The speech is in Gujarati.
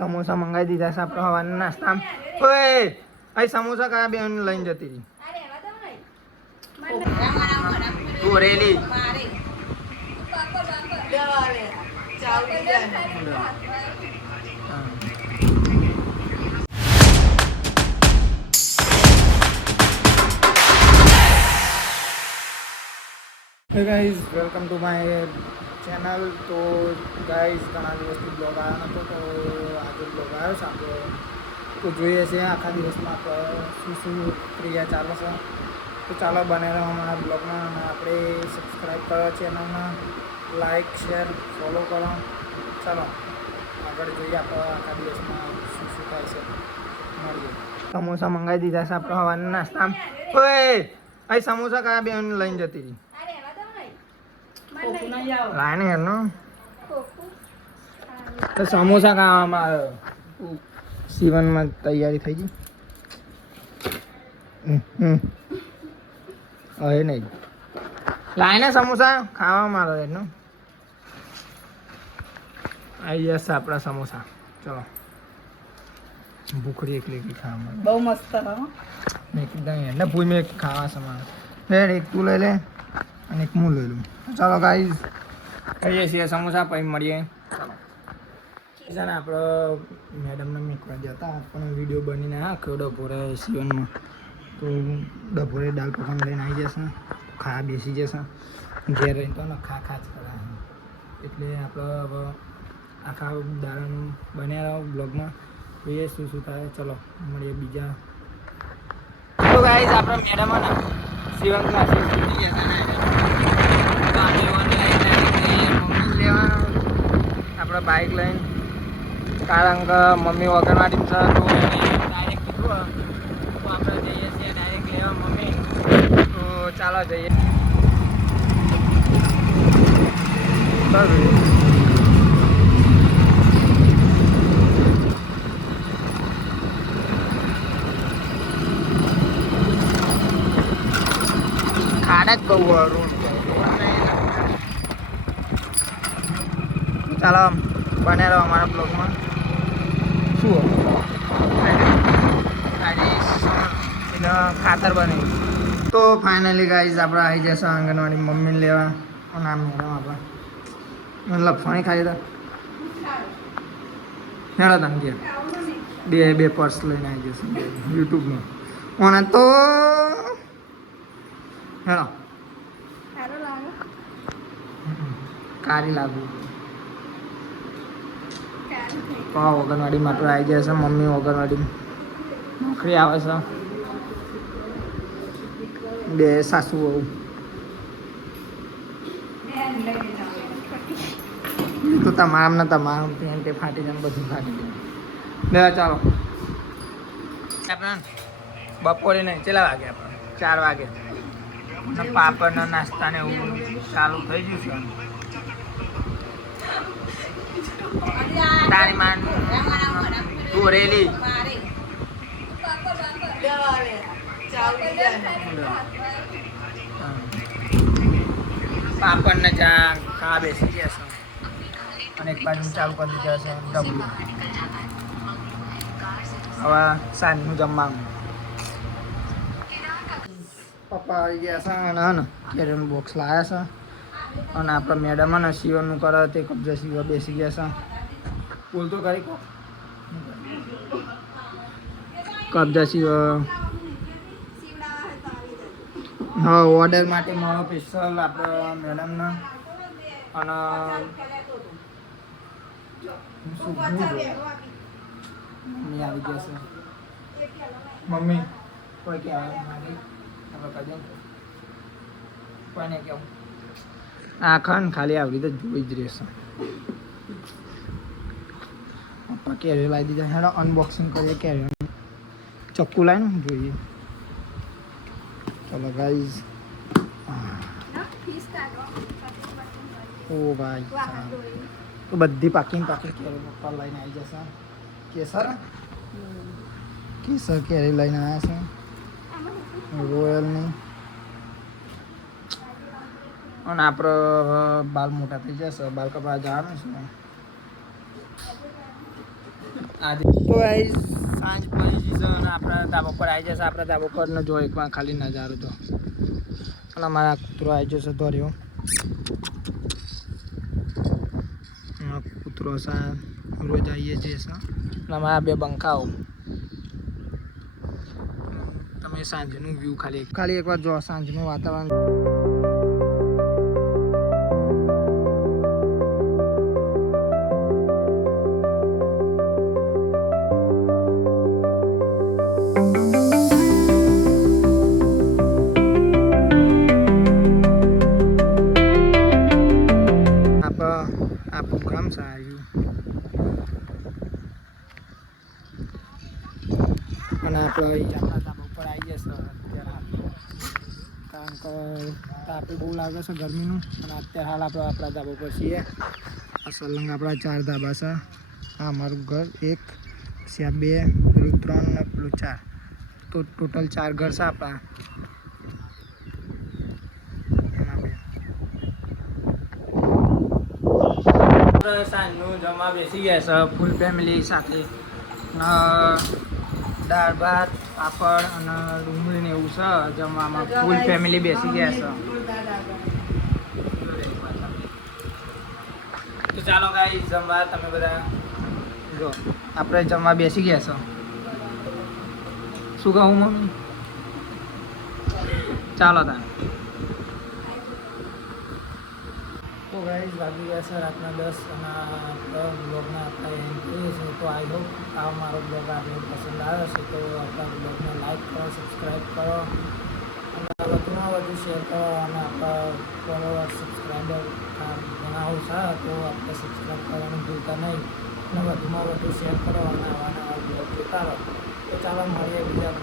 સમોસા મંગાવી દીધા છે આપણે હવાના નાસ્તામાં. ઓય અહીં સમોસા કયા બેન લઈને જતી રહી? બોરેલી Hey guys, welcome to my channel. તો ગાઈઝ ઘણા દિવસથી બ્લોગ આવ્યો નહોતો, તો આજે બ્લોગ આવ્યો છે આપણે. તો જોઈએ છે આખા દિવસમાં આપણે શું શું ક્રિયા ચાલે છે. તો ચાલો બને રહો અમારા બ્લોગમાં, અને આપણે સબસ્ક્રાઈબ કરો ચેનલમાં, લાઈક શેર ફોલો કરો. ચાલો આગળ જોઈએ આપણે આખા દિવસમાં શું શું થાય છે. મળીએ. સમોસા મંગાવી દીધા છે આપણે હવાના નાસ્તામાં. ઓય અહીં સમોસા કયા બેન લઈને જતી રહી? લાઈને હેરનો તો સમોસા ખાવામાં આવ્યો. સીવનમાં તૈયારી થઈ ગઈ. હવે નહીં લાઈને સમોસા ખાવામાં આવ્યો એનો. આવી જશે આપણા સમોસા. ચલો ભૂખડી એકલી એકલી ખાવામાં બહુ મસ્ત એકદમ એટલે પૂછ મેં ખાવા સમાન લે. એક તું લઈ લે અને એક હું લઈ લઉં. ચાલો ગાઈઝ કહીએ છીએ સમોસા પછી મળીએ. ચાલો છે ને આપણે મેડમને મેકવા જતા પણ વિડીયો બનીને આખ્યો ડભોરે સીવનમાં. તો ડભોરે દાળ પકવાન લઈને આવી જશે, ખા બેસી જશે. ઘેર રહીને તો ને ખા જ કરે. એટલે આપણે હવે આખા દાડાનું બન્યા રહો બ્લોગમાં. જોઈએ શું શું થાય. ચલો મળીએ બીજા. તો ગાઈઝ આપણે મેડમ ને સીવન ક્લાસીસ શીખી જશે ને આપણે બાઇક લઈને, કારણ કે મમ્મી વગરવાડી છે તો ડાયરેક્ટ કીધું તો આપણે જઈએ છીએ ડાયરેક્ટ લેવા મમ્મી. તો ચાલો જઈએ. ખાડા જ બહુ રોડ. ચાલો બને રહો અમારા બ્લોગમાં. શું એટલે ખાતર બને. તો ફાઇનલી ગાઈઝ આપણે આવી જશે આંગણવાડી મમ્મીને લેવા. નામ મેડમ આપણે લફાણી ખાઈ હતા હેડો તમે ઘેર બે પર્સ લઈને આવી જશે યુટ્યુબમાં. ઓને તો હેડો કારી લાગુ ઓગણવાડીમાં તો આવી જાય છે મમ્મી. ઓગણવાડી નોકરી આવે છે. બે સાસુ બહુ તો તમામ ને તમામ પેન્ટે ફાટી જાય, બધું ફાટી જાય. લે ચાલો આપણે બપોરે નહીં કેટલા વાગે? આપણે 4 વાગે. પાપડનો નાસ્તા ને એવું ચાલુ થઈ ગયું છે. તારી માન બોરેલી પાપડ ને ચા ખા બેસી ગયા છે. અને એક બાજુ ચાલુ કરી દીધા છે ડબલું. હવે સાંજનું જમવાનું. પપ્પા આવી ગયા છે અને કેરીનું બોક્સ લાવ્યા છે. અને આપણે મેડમ ને સીવનનું કરે તે કબજા સીવા બેસી ગયા છે. બોલતો કરી કબજા સીવા. હા ઓર્ડર માટે મારો સ્પેશિયલ આપણે મેડમને. અને મમ્મી આવી ગયા છે. મમ્મી કોઈ કે આવે આપણે કહી કોઈને કેવું આ ખાન ખાલી આવી રીતે જોઈ જ રહેશે. પપ્પા કેરી લાવી દીધા. હેડો અનબોક્સિંગ કરીએ કેરી. ચક્કુ લાવીને જોઈએ. ચલો ગાઈઝ. ઓ ભાઈ તો બધી પાકી કેરી પપ્પા લઈને આવી જશે. કેસર કેરી લઈને આવ્યા છે રોયલની. અને આપણો બાલ મોટા થઈ જશે, બાલ કપડા જવાનું છે. આજે તો ગાઈસ સાંજ પડી જશે અને આપણા ધાબા પર આવી જશે. આપણા ધાબા પર જો એકવાર ખાલી નજારો તો અને અમારા કૂતરો આવી જશે દોર્યો. કૂતરો સા રોજ આવીએ છીએ અને અમારા બે બંકાઓ. તમે સાંજનું વ્યૂ ખાલી એકવાર જો સાંજનું વાતાવરણ. આપણું ગામ સારું અને આપણે આપણા ધાબા ઉપર આવી જશે અત્યારે, કારણ કે તાપી બહુ લાગે છે ગરમીનું. અને અત્યારે હાલ આપણે આપણા ધાબા પર છીએ. આ સલંગ આપણા 4 ધાબા છે. આ અમારું ઘર 1 પછી આ 2 પેલું 3 ને પેલું 4, તો ટોટલ 4 ઘર છે આપણા. સાંજનું જમવા બેસી ગયા છે ફૂલ ફેમિલી સાથે. દાળ ભાત પાપડ અને ડુંગળી ને એવું છે જમવામાં. ફૂલ ફેમિલી બેસી ગયા છે. તો ચાલો ગાઈસ જમવા તમે બધા જો આપણે જમવા બેસી ગયા છો. શું કહું મમ્મી? ચાલો તાને. તો ગાઈસ વાગી ગયા છે રાતના 10 અને બ્લોગને આપણે એન્ડ કરીએ છીએ. તો આઈ હોપ આ મારો બ્લોગ આપને પસંદ આવ્યો છે. તો આપણા બ્લોગને લાઈક કરો, સબસ્ક્રાઈબ કરો અને વધુમાં વધુ શેર કરો. અને આપણા ફોલોવર સબસ્ક્રાઈબર બનાવો છે તો આપણે સબસ્ક્રાઈબ કરવાનું ભૂલતા નહીં. અને વધુમાં વધુ શેર કરો અને આવા નવા બ્લોગ જોતા રહો. તો ચાલો મળીએ બીજા